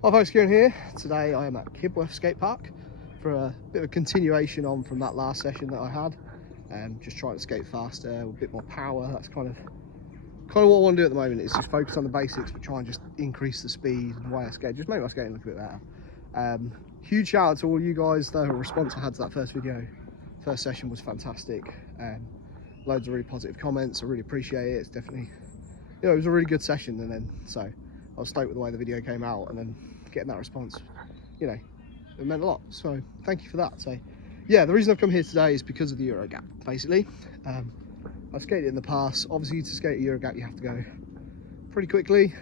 Hi folks, Kieran here. Today I am at Kibworth skate park for a bit of a continuation on from that last session that I had. Just trying to skate faster, with a bit more power. That's kind of what I want to do at the moment, is just focus on the basics but try and just increase the speed and the way I skate, just make my skating look a bit better. Huge shout out to all you guys. The response I had to that first session was fantastic. Loads of really positive comments. I really appreciate it. It's definitely, it was a really good session, and then so I was stoked with the way the video came out, and then getting that response, it meant a lot. So thank you for that. So yeah, the reason I've come here today is because of the Euro gap, basically. I've skated in the past. Obviously, to skate a Euro gap, you have to go pretty quickly.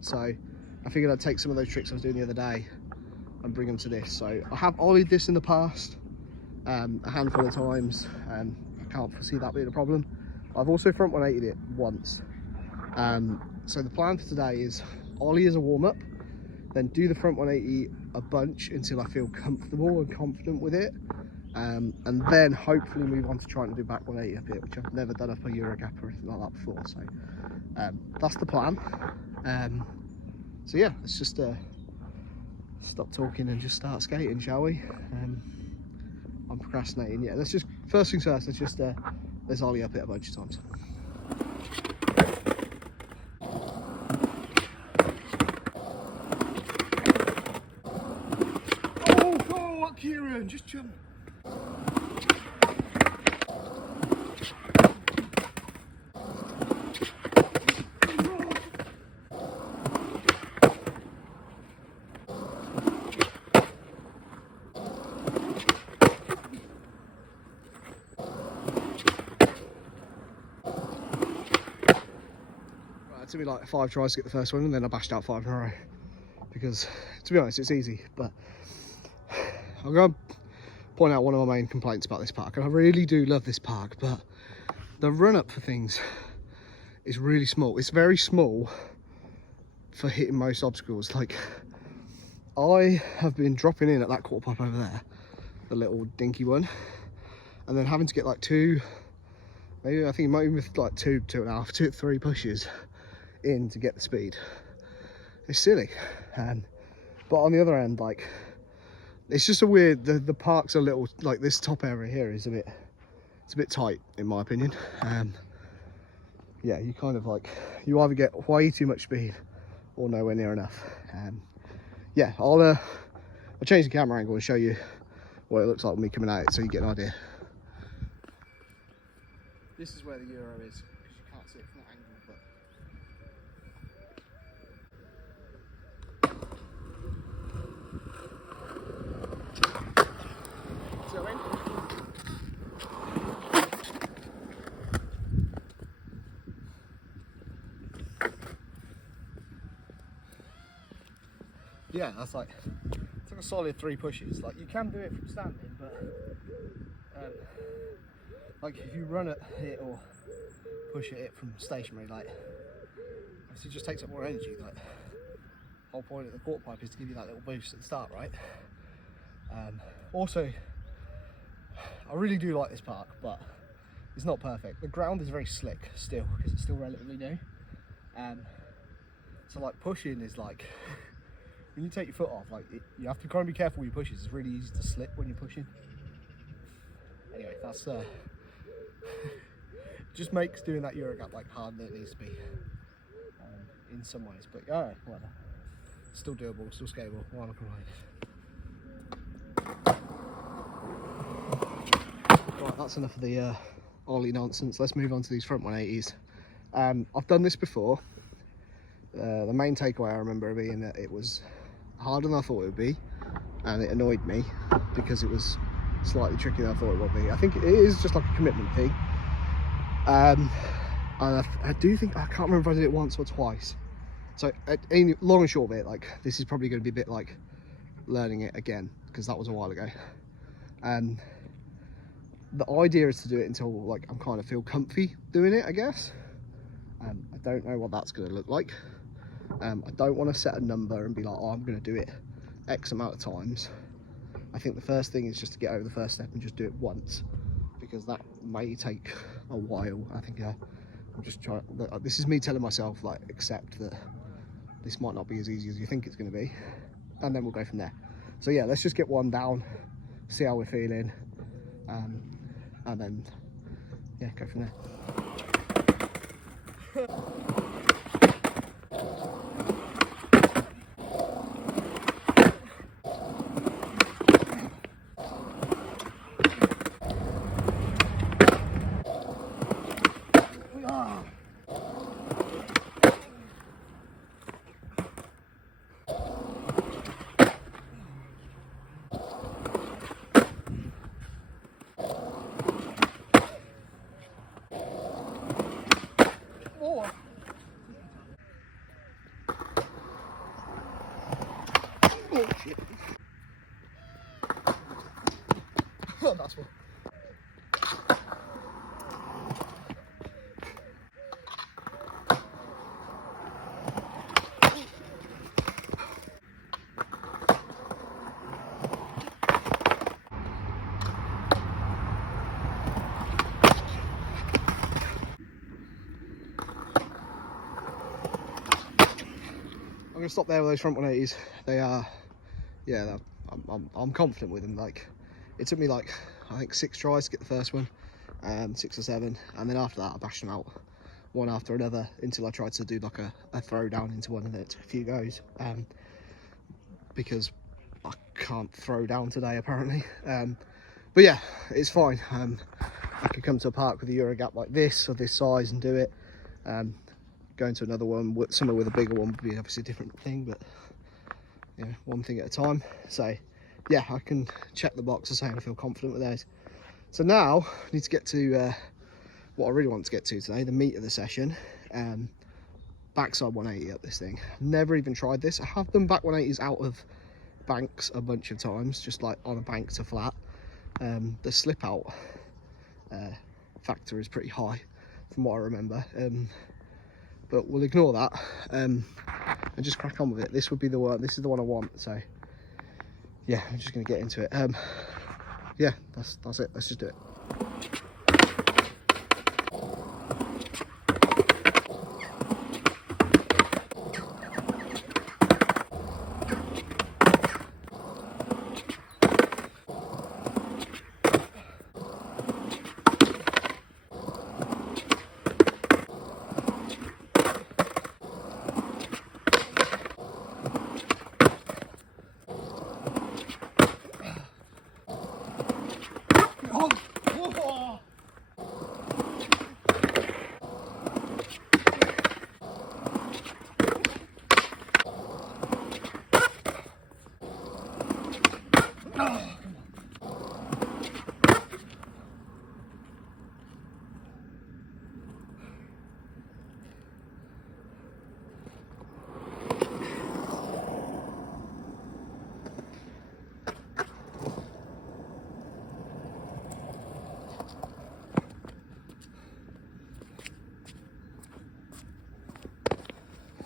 So I figured I'd take some of those tricks I was doing the other day and bring them to this. So I have ollied this in the past a handful of times, and I can't foresee that being a problem. I've also front 180'd it once. So the plan for today is ollie as a warm-up, then do the front 180 a bunch until I feel comfortable and confident with it, and then hopefully move on to trying to do back 180 up it, which I've never done up a Euro gap or anything like that before. So that's the plan. So yeah, let's just stop talking and just start skating, shall we? I'm procrastinating. Yeah, let's just, first things first, let's ollie up it a bunch of times. Kieran, just jump. It took me like 5 tries to get the first one, and then I bashed out 5 in a row because, to be honest, it's easy. But I'm going to point out one of my main complaints about this park, and I really do love this park, but the run up for things is really small. It's very small for hitting most obstacles. Like, I have been dropping in at that quarter pipe over there, the little dinky one, and then having to get like 2, maybe I think maybe with like 2.5, 2 to 3 pushes in to get the speed. It's silly. But on the other end, like, it's just a weird, the park's a little, like, this top area here is it's a bit tight in my opinion. Yeah, you kind of like, you either get way too much speed or nowhere near enough. Yeah, I'll change the camera angle and show you what it looks like with me coming at it so you get an idea. This is where the Euro is, because you can't see it from that angle, but yeah, that's like, it's like a solid 3 pushes. Like, you can do it from standing, but like if you run at it or push at it from stationary, like, obviously it just takes up more energy. Like, the whole point of the quarter pipe is to give you that little boost at the start, right? Also, I really do like this park, but it's not perfect. The ground is very slick still, because it's still relatively new. So like, pushing is like, when you take your foot off, like, you have to kind of be careful with your pushes. It's really easy to slip when you're pushing. Anyway, that's just makes doing that Euro gap like harder than it needs to be in some ways. But alright, whatever. Still doable, still skatable. Why not complain? Right, that's enough of the ollie nonsense. Let's move on to these front 180s. I've done this before. The main takeaway I remember being that it was harder than I thought it would be, and it annoyed me because it was slightly trickier than I thought it would be. I think it is just like a commitment thing. And I do think, I can't remember if I did it once or twice. So long and short of it, like, this is probably going to be a bit like learning it again, because that was a while ago. The idea is to do it until, like, I'm kind of feel comfy doing it, I guess. I don't know what that's going to look like. I don't want to set a number and be like, oh, I'm going to do it X amount of times. I think the first thing is just to get over the first step and just do it once, because that may take a while. I think I'm just trying, this is me telling myself, like, accept that this might not be as easy as you think it's going to be, and then we'll go from there. So yeah, let's just get one down, see how we're feeling, and then yeah, go from there. Oh shit. Oh, that's one. I'm gonna stop there with those front 180s. They are, yeah, I'm confident with them. Like, it took me like, I think 6 tries to get the first one, 6 or 7, and then after that I bashed them out one after another until I tried to do like a throw down into one, and it took a few goes, because I can't throw down today apparently. But yeah, it's fine. I could come to a park with a Euro gap like this or this size and do it. Going to another one, somewhere with a bigger one would be obviously a different thing, but you know, one thing at a time. So yeah, I can check the box of saying I feel confident with those. So now I need to get to what I really want to get to today, the meat of the session. Backside 180 up this thing. Never even tried this. I have done back 180s out of banks a bunch of times, just like on a bank to flat. The slip out factor is pretty high from what I remember, but we'll ignore that and just crack on with it. This would be the one, this is the one I want. So yeah, I'm just going to get into it. Yeah, that's it. Let's just do it.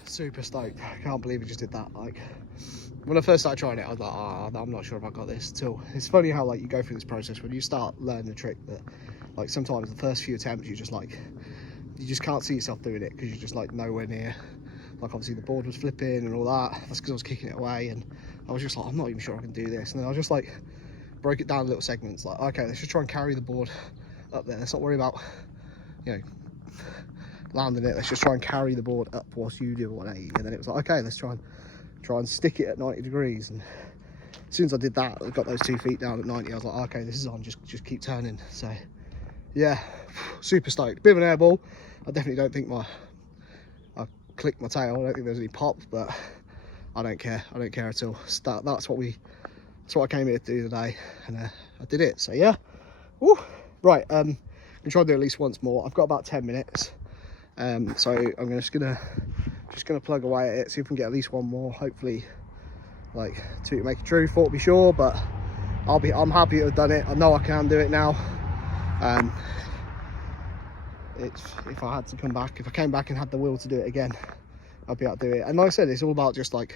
Super stoked. I can't believe I just did that. Like, when I first started trying it, I was like, oh, I'm not sure if I got this till. It's funny how like you go through this process when you start learning the trick, that like sometimes the first few attempts you just can't see yourself doing it because you're just like nowhere near. Like obviously the board was flipping and all that. That's because I was kicking it away, and I was just like, I'm not even sure I can do this. And then I just like broke it down in little segments. Like, okay, let's just try and carry the board up there. Let's not worry about, you know, landing it. Let's just try and carry the board up whilst you do 180. And then it was like, okay, let's try and stick it at 90 degrees. And as soon as I did that, I got those 2 feet down at 90. I was like, okay, this is on. Just keep turning. So yeah, super stoked. Bit of an air ball. I definitely don't think I clicked my tail. I don't think there's any pop, but I don't care. I don't care at all. That's what I came here to do today, and I did it. So yeah. Woo. Right. I'm gonna try and do at least once more. I've got about 10 minutes. So I'm just gonna plug away at it, see if we can get at least one more. Hopefully, like 2 to make it true, 4 to be sure. But I'm happy to have done it. I know I can do it now. If I had to come back, if I came back and had the will to do it again, I'd be able to do it. And like I said, it's all about just like,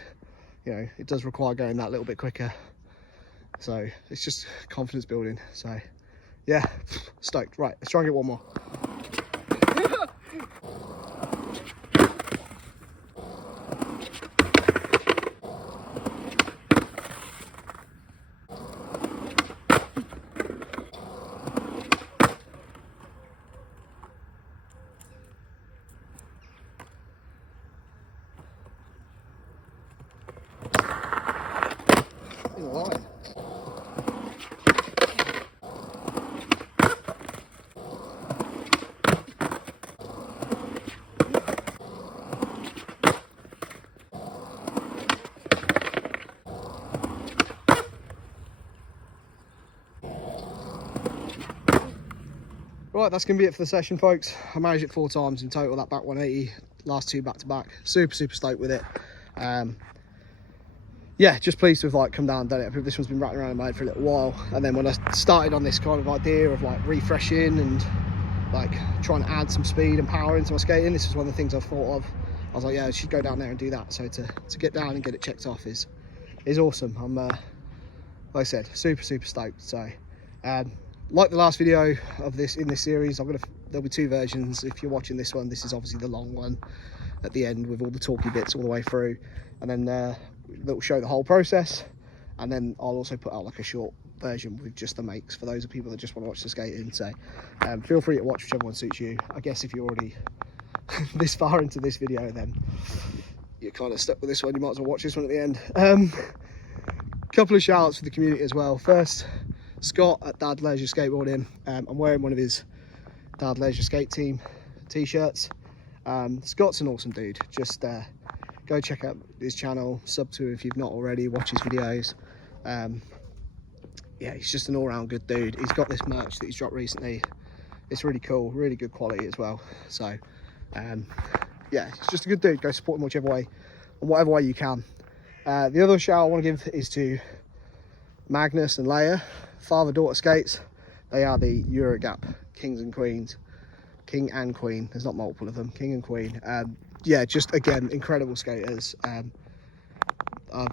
you know, it does require going that little bit quicker. So it's just confidence building. So yeah, stoked. Right, let's try and get one more. in a line. Right, that's going to be it for the session, folks. I managed it 4 times in total, that back 180, last 2 back to back. Super stoked with it. Yeah, just pleased to have like come down and done it. This one's been rattling around in my head for a little while, and then when I started on this kind of idea of like refreshing and like trying to add some speed and power into my skating, this is one of the things I've thought of. I was like, yeah, I should go down there and do that. So to get down and get it checked off is awesome. I'm like I said, super stoked. So like the last video of this in this series, there'll be 2 versions. If you're watching this one, this is obviously the long one at the end with all the talky bits all the way through, and then that will show the whole process. And then I'll also put out like a short version with just the makes for those of people that just want to watch the skating. So feel free to watch whichever one suits you. I guess if you're already this far into this video, then you're kind of stuck with this one. You might as well watch this one at the end. Couple of shout outs for the community as well. First, Scott at Dad Leisure Skateboarding. I'm wearing one of his Dad Leisure Skate Team t-shirts. Scott's an awesome dude. Just go check out his channel, sub to him if you've not already, watch his videos. Yeah, he's just an all-round good dude. He's got this merch that he's dropped recently. It's really cool, really good quality as well. So yeah, he's just a good dude. Go support him whichever way, in whatever way you can. The other shout I want to give is to Magnus and Leia, father-daughter skates. They are the Eurogap kings and queens. King and queen, there's not multiple of them, king and queen. Yeah, just again, incredible skaters. I've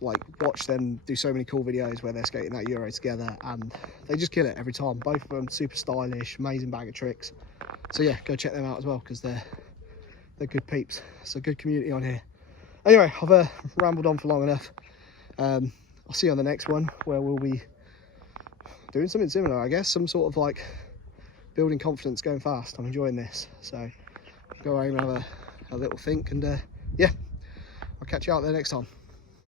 like watched them do so many cool videos where they're skating that Euro together, and they just kill it every time. Both of them super stylish, amazing bag of tricks. So yeah, go check them out as well, because they're good peeps. It's a good community on here. Anyway, I've rambled on for long enough. I'll see you on the next one, where we'll be doing something similar, I guess. Some sort of like building confidence, going fast. I'm enjoying this. So go home and have a little think, and yeah, I'll catch you out there next time.